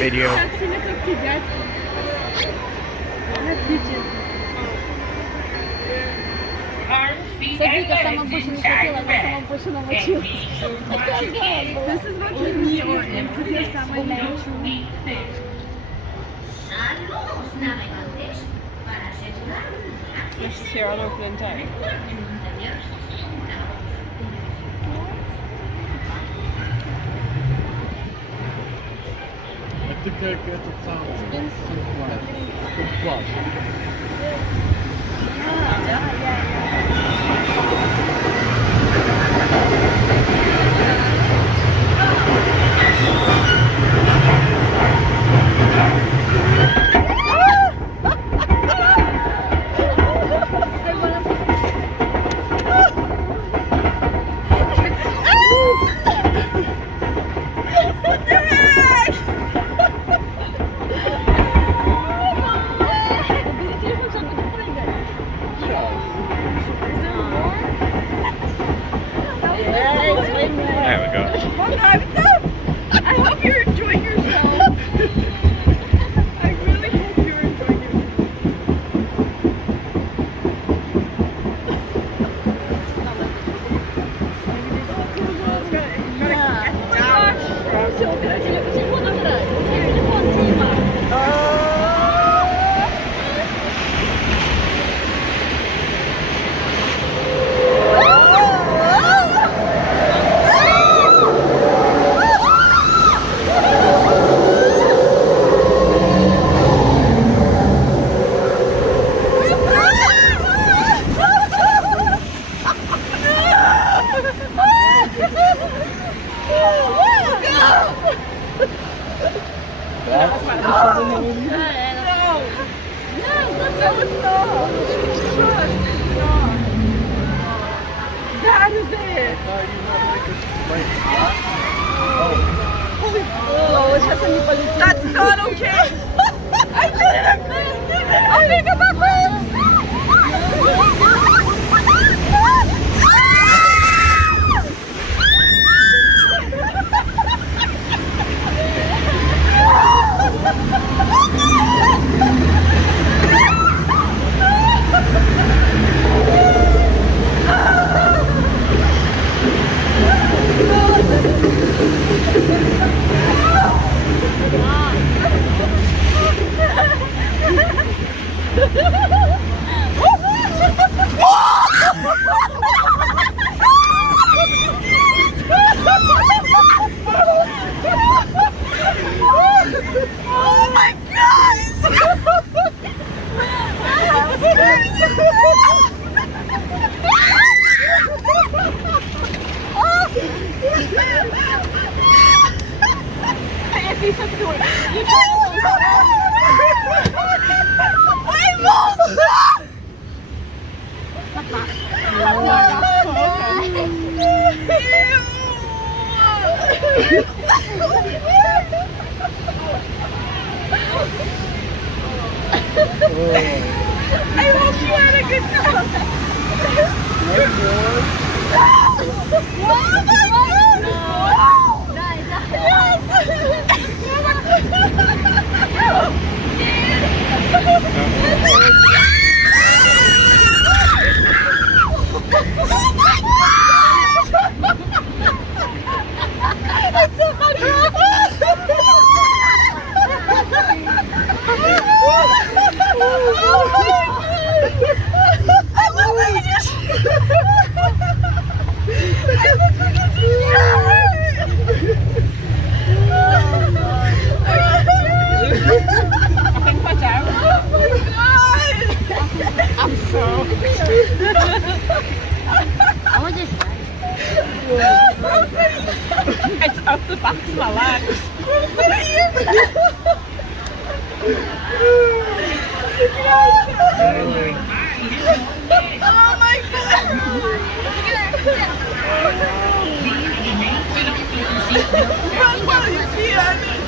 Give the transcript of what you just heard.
video. Смотри, как самая больше не хотела, она самая больше намочилась. This is what you need or because самая меньшая. This is here on opening day. Это как этот самый сумплаж. There we go. I hope you're enjoying yourself. I really hope you're enjoying That is it! That's not okay! I did it! I think I'm oh my God! I hope you had a good time. Oh my God! That's so funny. I love how you just I'm so I want this. it's up the back of my legs. Oh my God! Run while you can.